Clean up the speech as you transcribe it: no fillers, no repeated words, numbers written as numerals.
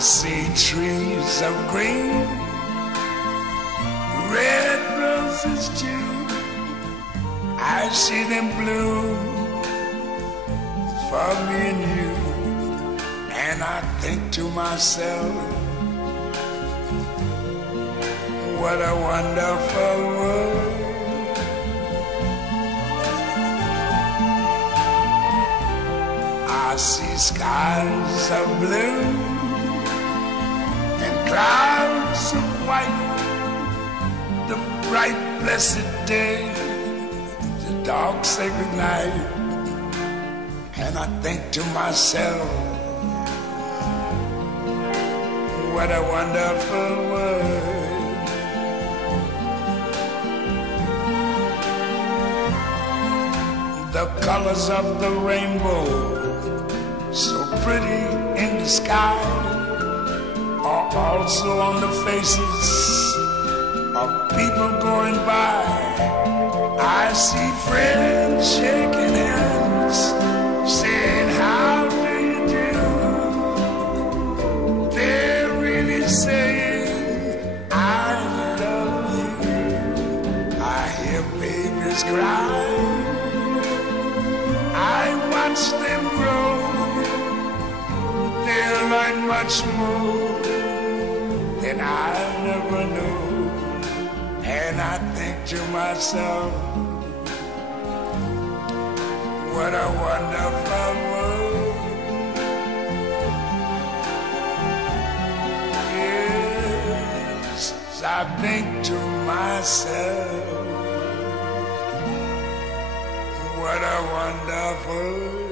see trees of green, red roses too. I see them bloom for me and you. And I think to myself, what a wonderful world. I see skies of blue and clouds of white, the bright blessed day, the dark sacred night. And I think to myself, what a wonderful world. The colors of the rainbow, so pretty in the sky, are also on the faces of people going by. I see friends shaking hands, saying, how do you do? They're really saying, I love you. I hear babies cry, I watch them grow. They learn much more than I never knew. And I think to myself, what a wonderful world. Yes, I think to myself, what a wonderful world.